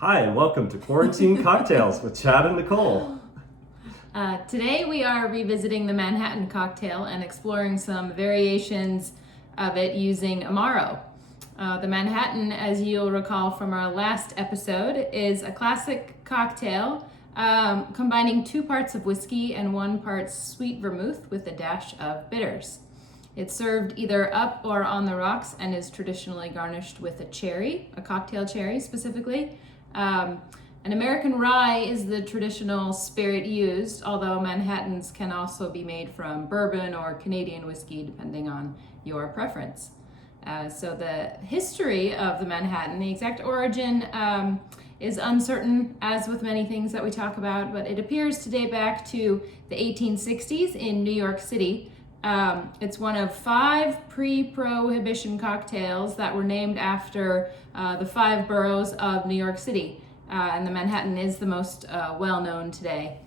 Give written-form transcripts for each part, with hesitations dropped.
Hi, and welcome to Quarantine Cocktails with Chad and Nicole. Today we are revisiting the Manhattan cocktail and exploring some variations of it using Amaro. The Manhattan, as you'll recall from our last episode, is a classic cocktail combining 2 parts of whiskey and 1 part sweet vermouth with a dash of bitters. It's served either up or on the rocks and is traditionally garnished with a cherry, a cocktail cherry specifically. An American rye is the traditional spirit used, although Manhattans can also be made from bourbon or Canadian whiskey, depending on your preference. So the history of the Manhattan, the exact origin, is uncertain, as with many things that we talk about, but it appears to date back to the 1860s in New York City. It's one of 5 pre-prohibition cocktails that were named after the 5 boroughs of New York City, and the Manhattan is the most well-known today.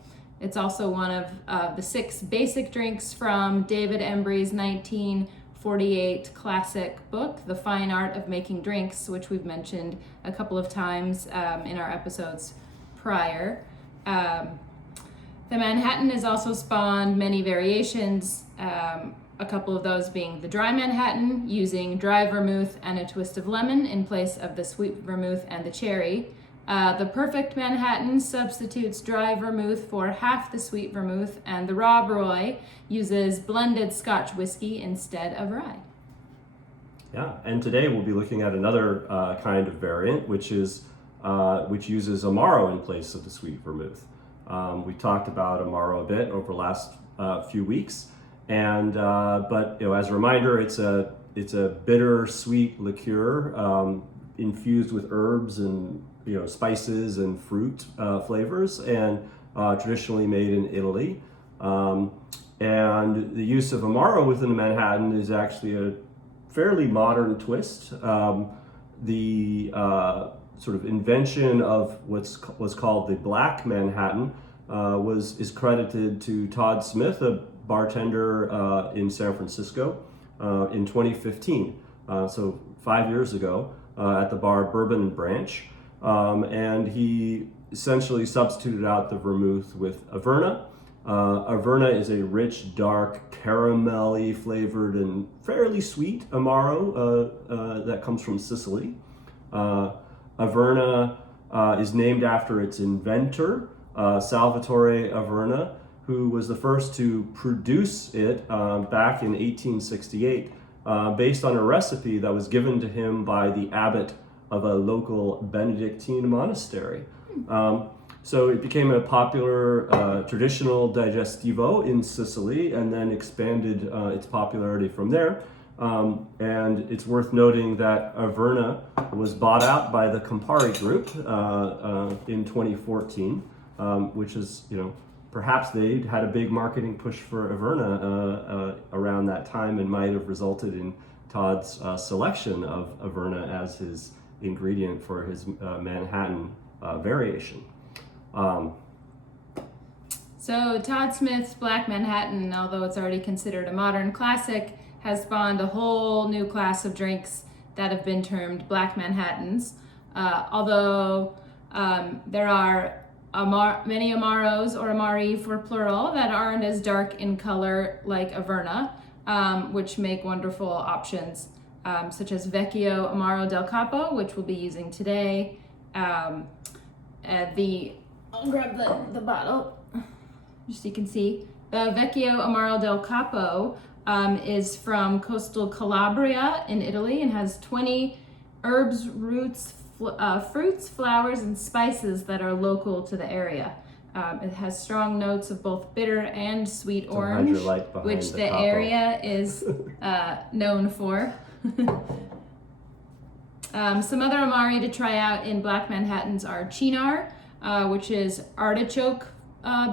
It's also one of the 6 basic drinks from David Embry's 1948 classic book, The Fine Art of Making Drinks, which we've mentioned a couple of times in our episodes prior. The Manhattan has also spawned many variations, a couple of those being the dry Manhattan, using dry vermouth and a twist of lemon in place of the sweet vermouth and the cherry. The perfect Manhattan substitutes dry vermouth for half the sweet vermouth, and the Rob Roy uses blended Scotch whiskey instead of rye. Yeah, and today we'll be looking at another kind of variant, which uses Amaro in place of the sweet vermouth. We talked about Amaro a bit over the last few weeks, and but as a reminder, it's a bitter sweet liqueur infused with herbs and spices and fruit flavors, and traditionally made in Italy. And the use of Amaro within the Manhattan is actually a fairly modern twist. The sort of invention of what's called the Black Manhattan is credited to Todd Smith, a bartender in San Francisco, in 2015. So 5 years ago, at the bar Bourbon and Branch, and he essentially substituted out the vermouth with Averna. Averna is a rich, dark, caramelly flavored and fairly sweet Amaro that comes from Sicily. Averna is named after its inventor, Salvatore Averna, who was the first to produce it back in 1868, based on a recipe that was given to him by the abbot of a local Benedictine monastery. So it became a popular traditional digestivo in Sicily, and then expanded its popularity from there. And it's worth noting that Averna was bought out by the Campari Group in 2014, which is, perhaps they had a big marketing push for Averna around that time, and might have resulted in Todd's selection of Averna as his ingredient for his Manhattan variation. So Todd Smith's Black Manhattan, although it's already considered a modern classic, has spawned a whole new class of drinks that have been termed Black Manhattans. Although there are many Amaros, or Amari for plural, that aren't as dark in color like Averna, which make wonderful options, such as Vecchio Amaro del Capo, which we'll be using today. I'll grab the bottle, just so you can see. The Vecchio Amaro del Capo is from coastal Calabria in Italy, and has 20 herbs, roots, fruits, flowers, and spices that are local to the area. It has strong notes of both bitter and sweet orange, which the area is known for. Some other Amari to try out in Black Manhattans are Chinar, which is artichoke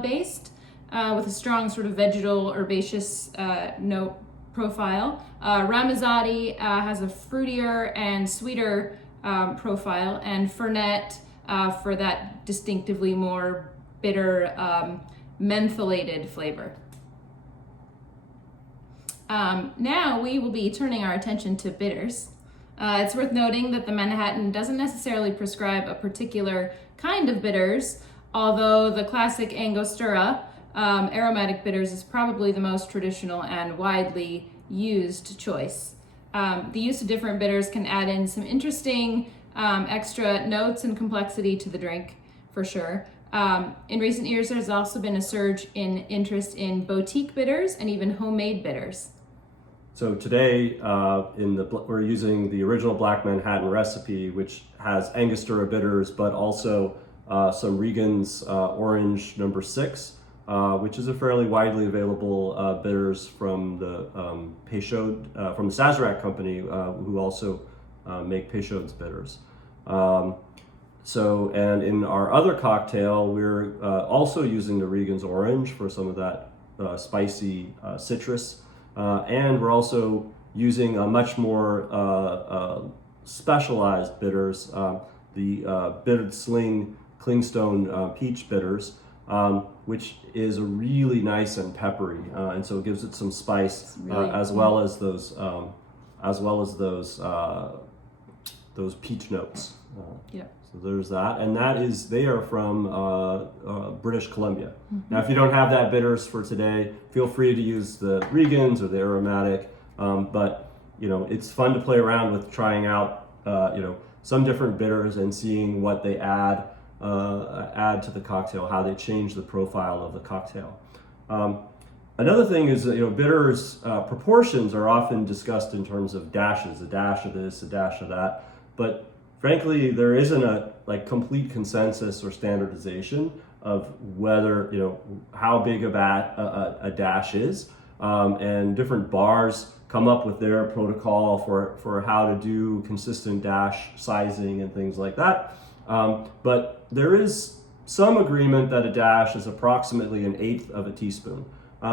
based, with a strong sort of vegetal herbaceous note profile. Ramazzotti has a fruitier and sweeter profile, and Fernet for that distinctively more bitter mentholated flavor. Now we will be turning our attention to bitters. It's worth noting that the Manhattan doesn't necessarily prescribe a particular kind of bitters, although the classic Angostura aromatic bitters is probably the most traditional and widely used choice. The use of different bitters can add in some interesting extra notes and complexity to the drink, for sure. In recent years, there's also been a surge in interest in boutique bitters and even homemade bitters. So today, we're using the original Black Manhattan recipe, which has Angostura bitters, but also some Regan's Orange No. 6, which is a fairly widely available bitters from the Peychaud, from the Sazerac company, who also make Peychaud's bitters. And in our other cocktail, we're also using the Regan's Orange for some of that spicy citrus. And we're also using a much more specialized bitters, the Bittered Sling Clingstone Peach bitters, which is a really nice and peppery, and so it gives it some spice, really as well as those peach notes. Yeah. So there's that, and they are from British Columbia. Now, if you don't have that bitters for today, feel free to use the Regan's or the aromatic. But it's fun to play around with trying out some different bitters and seeing what they add to the cocktail, how they change the profile of the cocktail. Another thing is bitters proportions are often discussed in terms of dashes, a dash of this, a dash of that, but frankly, there isn't a complete consensus or standardization of whether how big a dash is, and different bars come up with their protocol for how to do consistent dash sizing and things like that. But there is some agreement that a dash is approximately 1/8 of a teaspoon,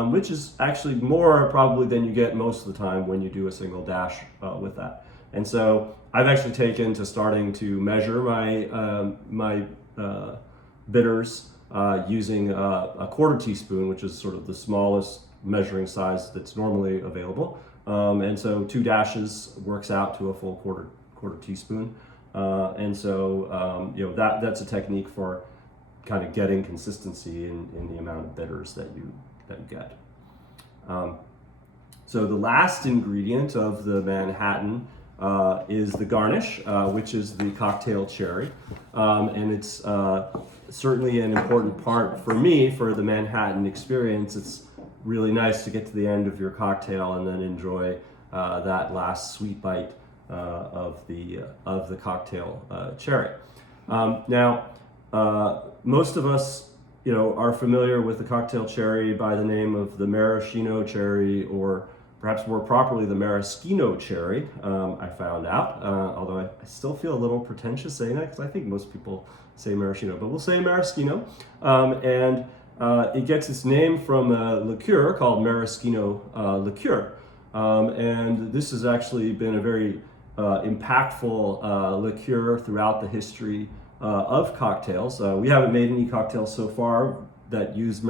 which is actually more probably than you get most of the time when you do a single dash with that. And so I've actually taken to starting to measure my bitters using a 1/4 teaspoon, which is sort of the smallest measuring size that's normally available. And so 2 dashes works out to a full quarter teaspoon. And so that's a technique for kind of getting consistency in the amount of bitters that you get. So the last ingredient of the Manhattan is the garnish, which is the cocktail cherry. And it's certainly an important part for me for the Manhattan experience. It's really nice to get to the end of your cocktail and then enjoy that last sweet bite of the cocktail cherry. Now, most of us are familiar with the cocktail cherry by the name of the maraschino cherry, or perhaps more properly, the maraschino cherry, I found out, although I still feel a little pretentious saying that because I think most people say maraschino, but we'll say maraschino. And it gets its name from a liqueur called maraschino liqueur. And this has actually been a very impactful liqueur throughout the history of cocktails. We haven't made any cocktails so far that use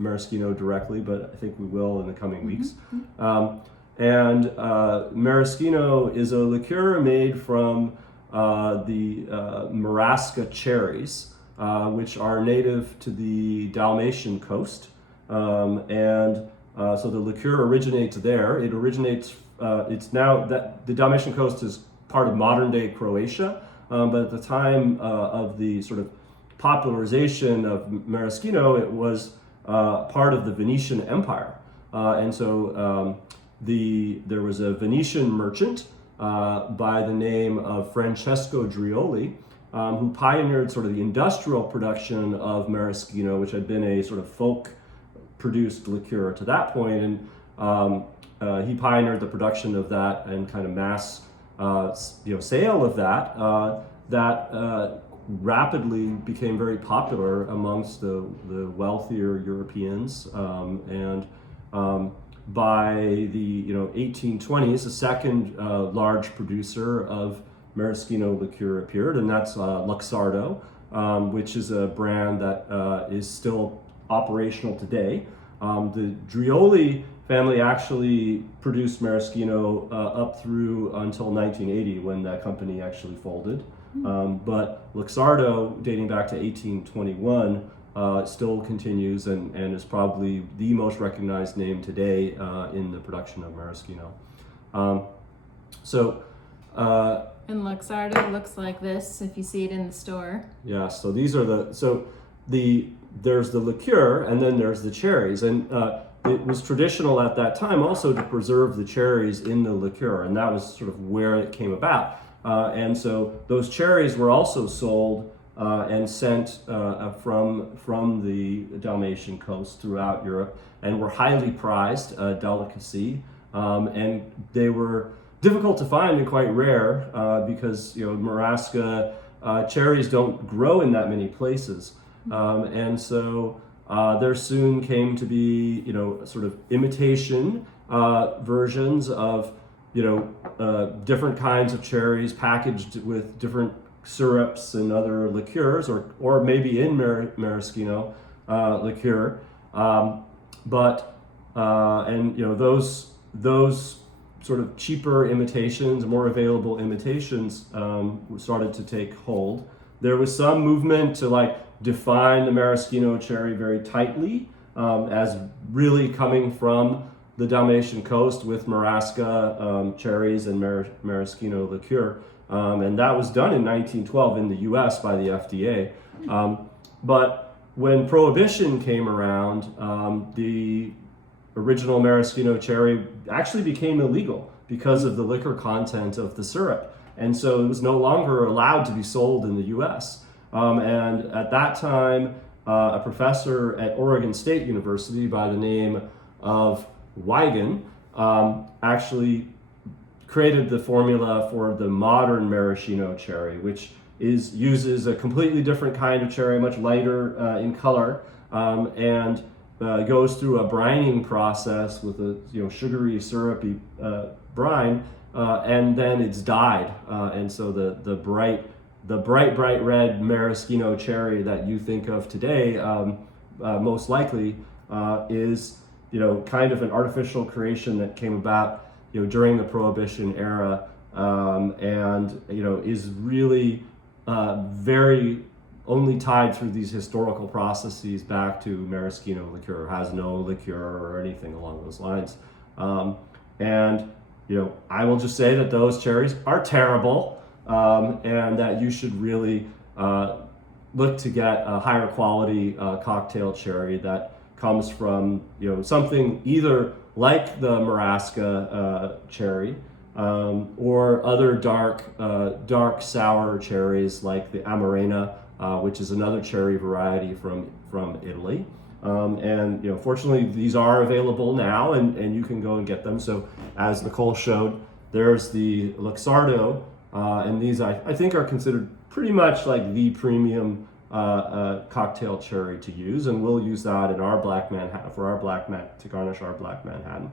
maraschino directly, but I think we will in the coming weeks. And maraschino is a liqueur made from the Marasca cherries, which are native to the Dalmatian coast. So the liqueur originates there. It originates, it's now that the Dalmatian coast is part of modern day Croatia, but at the time of the sort of popularization of maraschino, it was part of the Venetian Empire. And so there was a Venetian merchant by the name of Francesco Drioli, who pioneered sort of the industrial production of maraschino, which had been a sort of folk-produced liqueur to that point. And he pioneered the production of that and kind of mass sale of that rapidly became very popular amongst the wealthier Europeans, and by the 1820s, a second large producer of maraschino liqueur appeared, and that's Luxardo, which is a brand that is still operational today. The Drioli family actually produced maraschino up through until 1980 when that company actually folded. But Luxardo, dating back to 1821, still continues and is probably the most recognized name today in the production of maraschino. And Luxardo looks like this if you see it in the store. Yeah, so these are there's the liqueur and then there's the cherries. And it was traditional at that time also to preserve the cherries in the liqueur, and that was sort of where it came about. And so those cherries were also sold and sent from the Dalmatian coast throughout Europe, and were highly prized delicacy. And they were difficult to find and quite rare because Marasca cherries don't grow in that many places, and so there soon came to be sort of imitation versions of different kinds of cherries packaged with different syrups and other liqueurs, or maybe in maraschino liqueur, those sort of cheaper imitations, more available imitations, started to take hold. There was some movement to define the maraschino cherry very tightly as really coming from the Dalmatian coast with Marasca cherries and maraschino liqueur. And that was done in 1912 in the US by the FDA. But when Prohibition came around, the original maraschino cherry actually became illegal because of the liquor content of the syrup. And so it was no longer allowed to be sold in the US. And at that time, a professor at Oregon State University by the name of Wigan actually created the formula for the modern maraschino cherry, which uses a completely different kind of cherry, much lighter in color, and goes through a brining process with a sugary, syrupy brine, and then it's dyed. And so the bright red maraschino cherry that you think of today, most likely, is kind of an artificial creation that came about during the Prohibition era, and is really very only tied through these historical processes back to maraschino liqueur. Has no liqueur or anything along those lines. And I will just say that those cherries are terrible, and that you should really look to get a higher quality cocktail cherry that comes from something either like the Marasca cherry, or other dark sour cherries like the Amarena, which is another cherry variety from Italy. And fortunately these are available now, and you can go and get them. So as Nicole showed, there's the Luxardo, and these I think are considered pretty much like the premium cocktail cherry to use, and we'll use that in our Black Manhattan to garnish our Black Manhattan.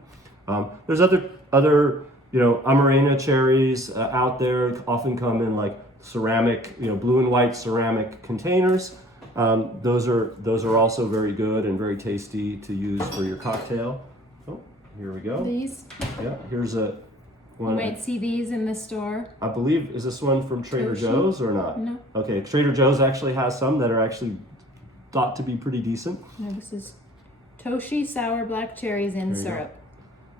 There's other Amarena cherries out there, often come in ceramic, blue and white ceramic containers. Those are also very good and very tasty to use for your cocktail. Oh, here we go. These? Yeah, here's a one. You might see these in the store. I believe, is this one from Trader Toshi? Joe's or not? No. Okay, Trader Joe's actually has some that are actually thought to be pretty decent. No, this is Toshi sour black cherries in There you syrup.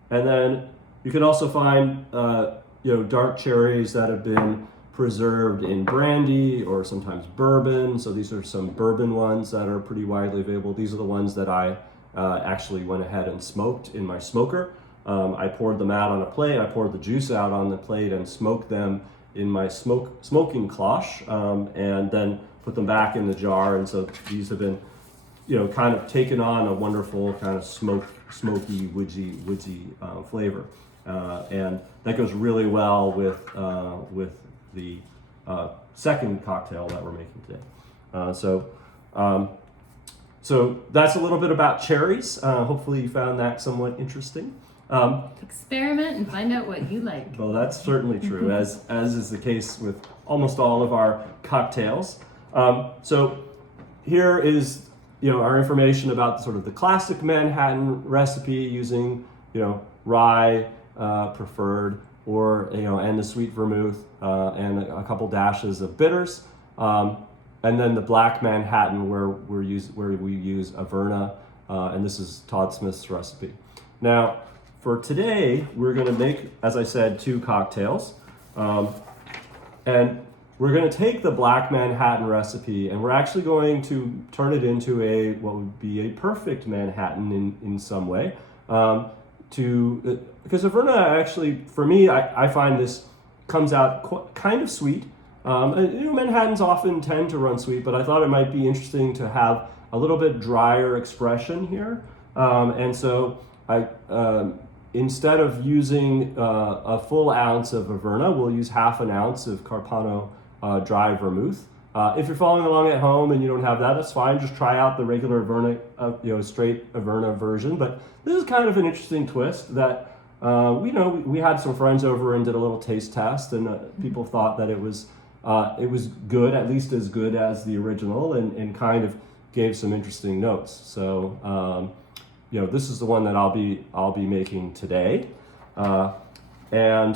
And then you can also find dark cherries that have been preserved in brandy or sometimes bourbon. So these are some bourbon ones that are pretty widely available. These are the ones that I actually went ahead and smoked in my smoker. I poured them out on a plate. I poured the juice out on the plate and smoked them in my smoking cloche, and then put them back in the jar. And so these have been, kind of taken on a wonderful kind of smoky, woodsy flavor, and that goes really well with the second cocktail that we're making today. So that's a little bit about cherries. Hopefully you found that somewhat interesting. Experiment and find out what you like. Well, that's certainly true, as is the case with almost all of our cocktails. So here is our information about sort of the classic Manhattan recipe using, rye preferred, or and the sweet vermouth and a couple dashes of bitters, and then the black Manhattan where we use Averna, and this is Todd Smith's recipe. Now, for today, we're going to make, as I said, 2 cocktails, and we're going to take the black Manhattan recipe, and we're actually going to turn it into what would be a perfect Manhattan in some way. Because Averna actually, for me, I find this comes out kind of sweet. Manhattans often tend to run sweet, but I thought it might be interesting to have a little bit drier expression here. And so I, instead of using a full ounce of Averna, we'll use half an ounce of Carpano dry vermouth. If you're following along at home and you don't have that, that's fine. Just try out the regular Averna, straight Averna version. But this is kind of an interesting twist that we had some friends over and did a little taste test, and people thought that it was good, at least as good as the original, and kind of gave some interesting notes. So this is the one that I'll be making today, and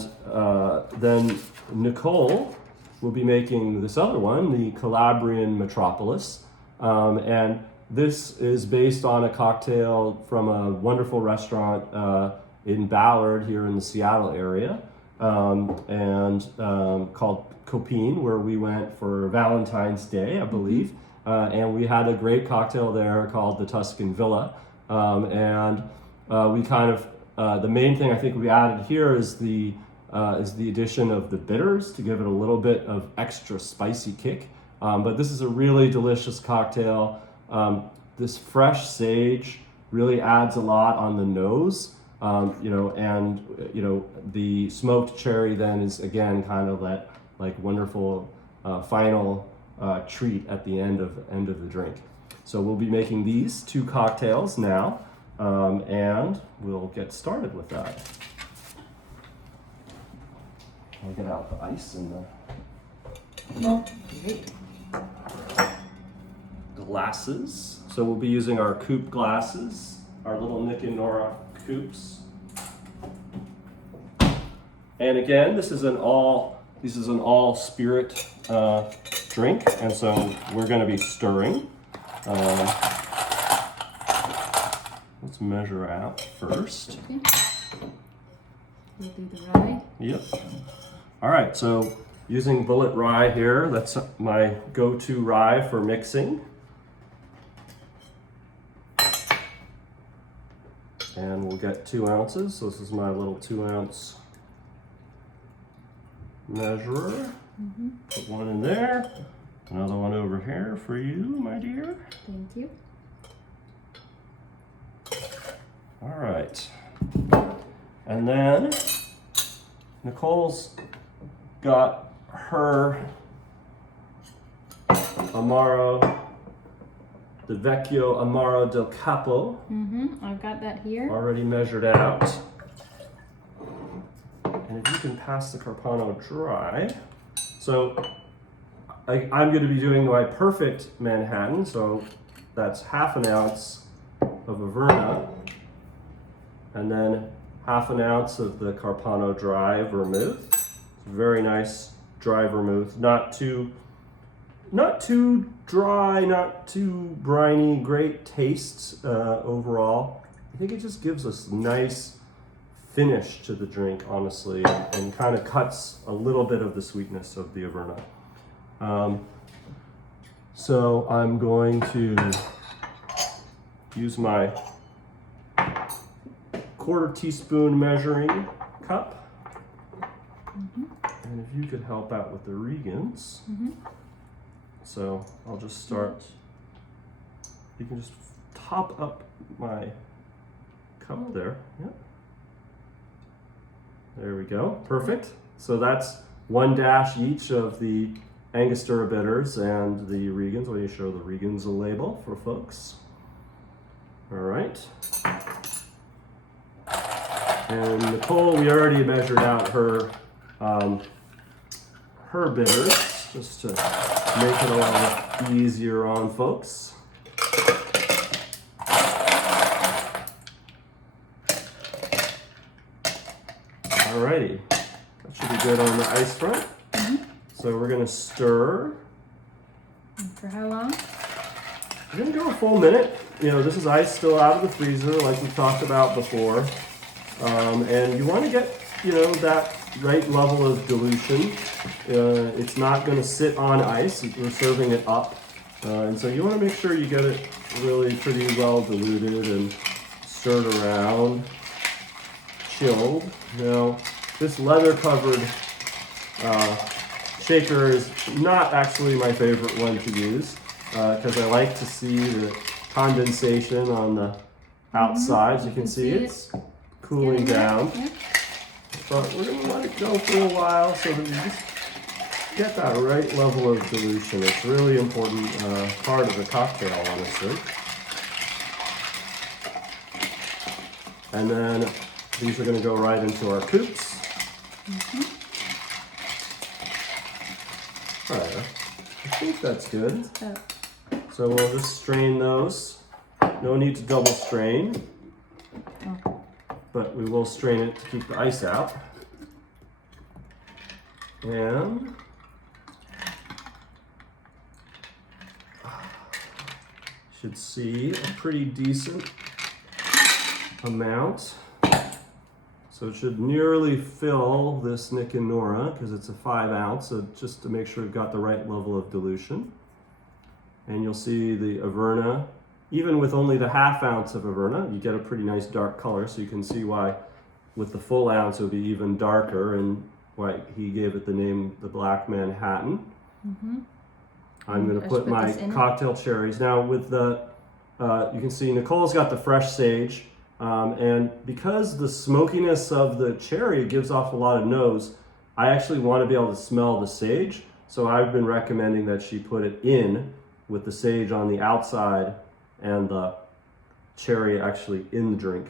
then Nicole will be making this other one, the Calabrian Metropolis, and this is based on a cocktail from a wonderful restaurant in Ballard here in the Seattle area, and called Copine, where we went for Valentine's Day, I believe, and we had a great cocktail there called the Tuscan Villa, and we kind of the main thing I think we added here is the addition of the bitters to give it a little bit of extra spicy kick. But this is a really delicious cocktail. This fresh sage really adds a lot on the nose, and the smoked cherry then is again kind of that like wonderful final treat at the end of the drink. So we'll be making these 2 cocktails now, and we'll get started with that. I'll get out the ice and the glasses. So we'll be using our coupe glasses, our little Nick and Nora coupes. And again, this is an all spirit drink, and so we're going to be stirring. Let's measure out first. Okay. We'll do the rye. Yep. All right, so using bullet rye here, that's my go-to rye for mixing. And we'll get 2 ounces, so this is my little 2-ounce measurer. Put one in there, another one over here for you, my dear. Thank you. All right. And then Nicole's got her Amaro, the Vecchio Amaro del Capo. I've got that here. Already measured out. And if you can pass the Carpano dry. So I'm going to be doing my perfect Manhattan. So that's half an ounce of Averna, and then half an ounce of the Carpano dry vermouth. Very nice dry vermouth, not too dry, not too briny. Great taste overall. I think it just gives us nice finish to the drink, honestly, and kind of cuts a little bit of the sweetness of the Averna. So I'm going to use my 1/4 teaspoon measuring cup. And if you could help out with the Regans. So I'll just start, you can just top up my cup there. Yep. There we go, perfect. So that's 1 dash each of the Angostura bitters and the Regans. Let me show the Regans a label for folks. All right. And Nicole, we already measured out her bitters, just to make it a little easier on folks. ice front. So we're gonna stir. And for how long? We're gonna go a full minute. You know, this is ice still out of the freezer, like we talked about before. And you want to get, you know, that right level of dilution. It's not going to sit on ice. We're serving it up. And so you want to make sure you get it really pretty well diluted and stirred around, chilled. Now, this leather-covered shaker is not actually my favorite one to use because I like to see the condensation on the outside. As you can see, it's cooling down. Yeah. But we're going to let it go for a while so that we just get that right level of dilution. It's a really important part of the cocktail, honestly. And then these are going to go right into our coops. All right, I think that's good. So we'll just strain those. No need to double strain, but we will strain it to keep the ice out. And should see a pretty decent amount. So it should nearly fill this Nick and Nora because it's a 5 ounce, so just to make sure we've got the right level of dilution. And you'll see the Averna, even with only the 1/2 ounce of Averna, you get a pretty nice dark color, so you can see why with the full ounce it would be even darker and why he gave it the name the Black Manhattan. I'm going to put my cocktail cherries. Now with the, you can see Nicole's got the fresh sage, and because the smokiness of the cherry gives off a lot of nose, I actually want to be able to smell the sage, so I've been recommending that she put it in with the sage on the outside and the cherry actually in the drink,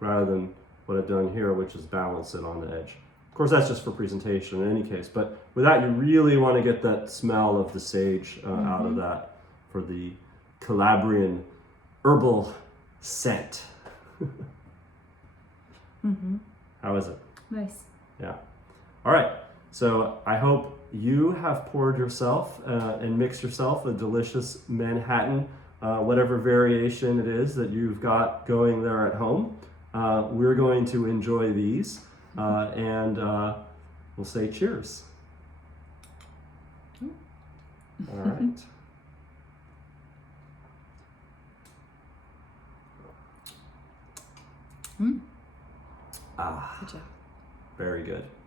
rather than what I've done here, which is balance it on the edge. Of course, that's just for presentation in any case, but with that, you really want to get that smell of the sage out of that for the Calabrian herbal scent. How is it? Nice. Yeah. All right. So I hope you have poured yourself and mixed yourself a delicious Manhattan, whatever variation it is that you've got going there at home. We're going to enjoy these and we'll say cheers. All right. Good job. Very good.